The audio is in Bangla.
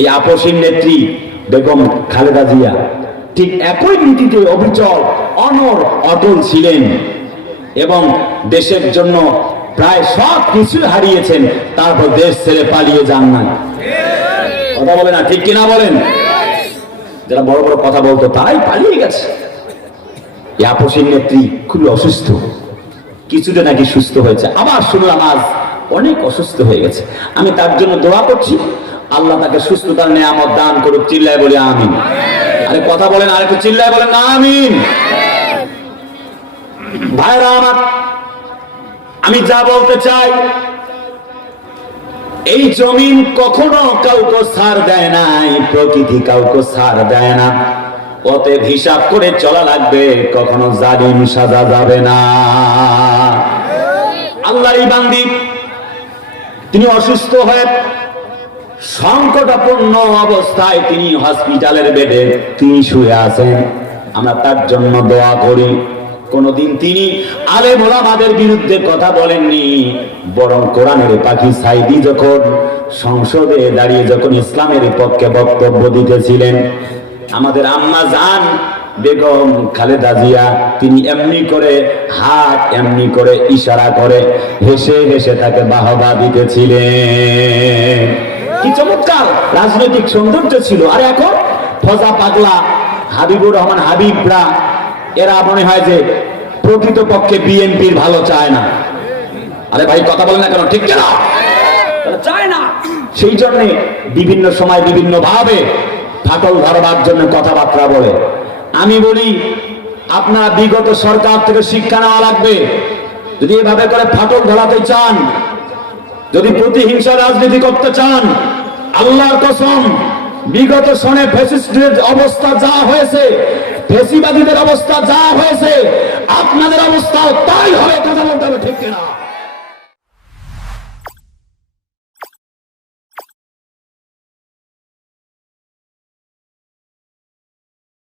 এই আপসীর নেত্রী বেগম খালেদা জিয়া, ঠিক একই নীতিতে অবিচল অনর অটল ছিলেন এবং দেশের জন্য প্রায় সব কিছু হারিয়েছেন, তারপর দেশ ছেড়ে পালিয়ে যান না কথা বলে না, ঠিক কিনা বলেন? যারা বড় বড় কথা বলতো তারাই পালিয়ে গেছে। এই আপসীর নেত্রী খুবই অসুস্থ। কিছুটা নাকি সুস্থ হয়েছে। আবার শুনলাম আজ অনেক অসুস্থ হয়ে গেছে। আমি তার জন্য দোয়া করছি। আল্লাহ তাকে সুস্থতার নেয়ামত দান করুক, চিল্লায় বলি আমিন। আরে কথা বলেন আর একটু চিল্লায় বলেন আমিন। ভাইরা আমার, আমি যা বলতে চাই, এই জমিন কখনো কাউকে সার দেয় নাই, প্রকৃতি কাউকে সার দেয় না। অতএব হিসাব করে চলা লাগবে, কখনো জালিম সাজা যাবে না। আল্লাহরই বান্দি, তিনি অসুস্থ হয়ে সংকটাপন্ন অবস্থায় তিনি হসপিটালের বেডে তিনি শুয়ে আছেন। আমরা তার জন্য দোয়া করি। কোনদিন তিনি আলেম ওলামাদের বিরুদ্ধে কথা বলেননি, বরং কোরআনের পাখি সাইদি যখন সংসদে দাঁড়িয়ে যখন ইসলামের পক্ষে বক্তব্য দিতেছিলেন, আমাদের আম্মা জান বেগম খালেদা জিয়া, তিনি এমনি করে হাত এমনি করে ইশারা করে হেসে হেসে তাকে বাহবা দিতেছিলেন। কি চমৎকার। রাজনৈতিক সৌন্দর্য ছিল। আর এখন ফজা পাগলা, হাবিবুর রহমান হাবিবরা, এরা মনে হয় যে প্রকৃত পক্ষে বিএনপির ভালো চায় না। আরে ভাই, কথা বলে না কেন? ঠিক কেন? চায় না। সেই জন্য বিভিন্ন সময় বিভিন্ন ভাবে ফাটল ধরবার জন্য কথাবার্তা বলে। আমি বলি, আপনার বিগত সরকার থেকে শিক্ষা নেওয়া লাগবে। যদি এভাবে করে ফাটল ধরাতে চান যদি প্রতিহিংসা রাজনীতি করতে চান, আল্লাহর কসম, বিগত সনে ফেসিস্টদের অবস্থা যা হয়েছে ফেসিবাদীদের অবস্থা যা হয়েছে, আপনাদের অবস্থাও তাই হবে কথা বলতে হবে, ঠিক কিনা?